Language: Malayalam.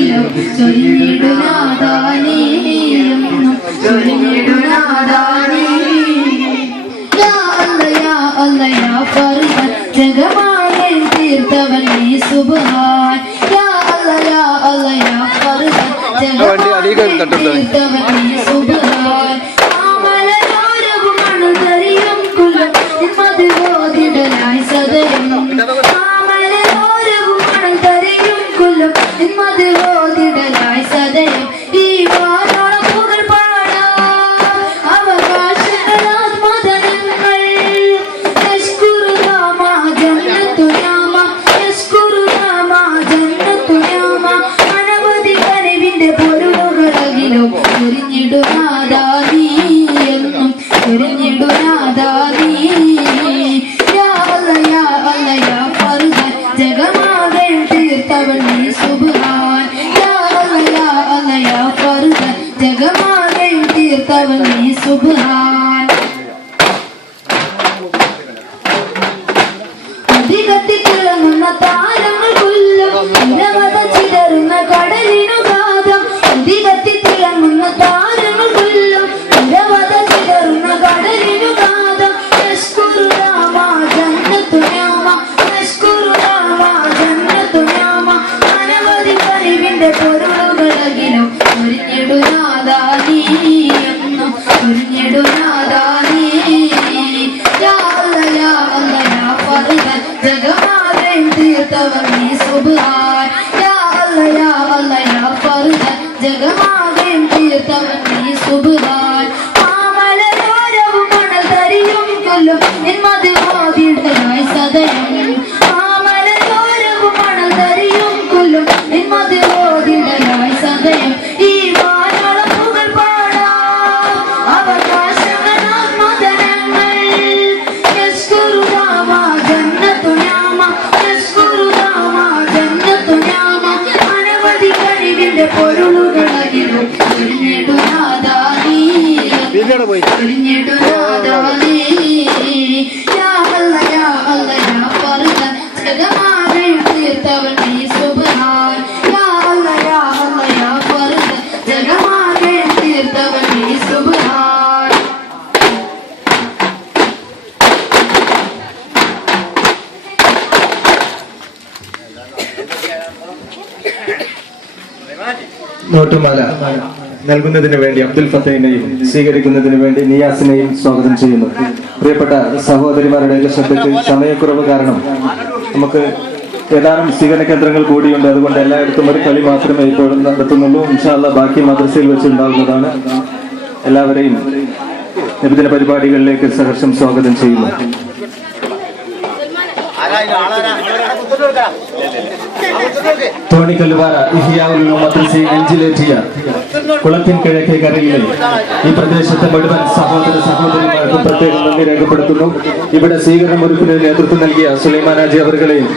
പോരുളകിലും ചൊല്ലിടുനാദാനേ എന്നും ചൊല്ലിടുനാദാനേ. യാ അല്ലാ യാ ഫർദ് ജഗമാകെ തീർത്തവൻ നീ സുബ്ഹാൻ. യാ അല്ലാ യാ ഫർദ് ജഗമാകെ തീർത്തവൻ നീ സുബ്ഹാൻ. ആമലയോരവും അണുതരിയും കുലം നിന്മത് ഓതിടലായി സദയം. ആമലയോരവും അണുതരിയും കുലം നിന്മത് ഓതിടലായി സദയം. ഈ വാനോളം പുകൾ പാടാം അവകാശങ്ങളാൽ മദനങ്ങൾ. യശ്കുറുനാമ ജന്നത്തുനാമ യശ്കുറുനാമ ജന്നത്തുനാമ. അനവധി കനിവിന്റെ പൊരുളുകളകിലും ചൊരിഞ്ഞിടുനാദാ നീ എന്നും ചൊരിഞ്ഞിടുനാദാ നീ. യാ അല്ലാ യാ ഫർദ് ജഗമാകെ തീർത്തവൻ നീ സുബ്ഹാൻ. യാ അല്ലാ യാ ഫർദ് ജഗമാകെ തീർത്തവൻ നീ സുബ്ഹാൻ. അധികത്തിൽ തിളങ്ങുന്ന താരങ്ങൾ കൊല്ലും നിരവധ ചിതറുന്ന കടലിനു ഗാഥം. അധികത്തിൽ തിളങ്ങുന്ന താരങ്ങൾ കൊല്ലും നിരവധ ചിതറുന്ന കടലിനു ഗാഥം. യശ്കുറുനാമ ജന്നത്തുനാമ യശ്കുറുനാമ ജന്നത്തുനാമ. അനവധി കഴിവിന്റെ പൊരുളുകളകിലും ചൊരിഞ്ഞിടുനാദാ നീ എന്നും ചൊരിഞ്ഞിടുനാദാ നീ. യാ അല്ലാ യാ ഫർദ് ജഗമാകെ തീർത്തവൻ നീ സുബ്ഹാൻ. യാ അല്ലാ യാ ഫർദ് ജഗമാകെ തീർത്തവൻ നീ സുബ്ഹാൻ. ആമലയോരവും അണുതരിയും കൊല്ലും നിന്മത് ഓതിടലായി സദയം. ആമലയോരവും അണുതരിയും കൊല്ലും നിന്മത് ഓതിടലായി സദയം. ഈ വാനോളം പുകൾ പാടാം അവകാശങ്ങളാൽ മദനങ്ങൾ. യശ്കുറുനാമ ജന്നത്തുനാമ യശ്കുറുനാമ ജന്നത്തുനാമ. അനവധി കഴിവിന്റെ പൊരുളുകളകിലും ചൊരിഞ്ഞിടുനാദാ നീ ചൊരിഞ്ഞിടുനാദാ നീ. യാ അല്ലാ യാ ഫർദ് ജഗമാകെ തീർത്തവൻ നീ സുബ്ഹാൻ. യാ അല്ലാ യാ ഫർദ് ജഗമാകെ തീർത്തവൻ നീ സുബ്ഹാൻ. നോട്ടുമാല നൽകുന്നതിന് വേണ്ടി അബ്ദുൽ ഫത്തഹിനെയും സ്വീകരിക്കുന്നതിന് വേണ്ടി നിയാസിനെയും സ്വാഗതം ചെയ്യുന്നു. പ്രിയപ്പെട്ട സഹോദരിമാരുടെ ശ്രദ്ധയ്ക്ക് സമയക്കുറവ് കാരണം നമുക്ക് ഏതാനും സ്വീകരണ കേന്ദ്രങ്ങൾ കൂടിയുണ്ട്. അതുകൊണ്ട് എല്ലായിടത്തും ഒരു കളി മാത്രമേ ഇപ്പോഴും നടത്തുന്നുള്ളൂ. ഇൻഷാ അല്ലാഹ് ബാക്കി മദ്രസയിൽ വെച്ചുണ്ടാകുന്നതാണ്. എല്ലാവരെയും നബിദിന പരിപാടികളിലേക്ക് സഹർഷം സ്വാഗതം ചെയ്യുന്നു. തോണിക്കല്ലുപാറ ഇഹിയാഉൽ മദ്രസ എഞ്ചിലേറ്റിയ കുളത്തിൻ കിഴക്കേ കരയിലെ ഈ പ്രദേശത്തെ മുഴുവൻ സഹോദര സഹോദരിമാർക്കും പ്രത്യേകം നന്ദി രേഖപ്പെടുത്തുന്നു. ഇവിടെ സ്വീകരണം ഒരുക്കുന്നതിന് നേതൃത്വം നൽകിയ സുലൈമാൻ ഹാജി അവർകളെയും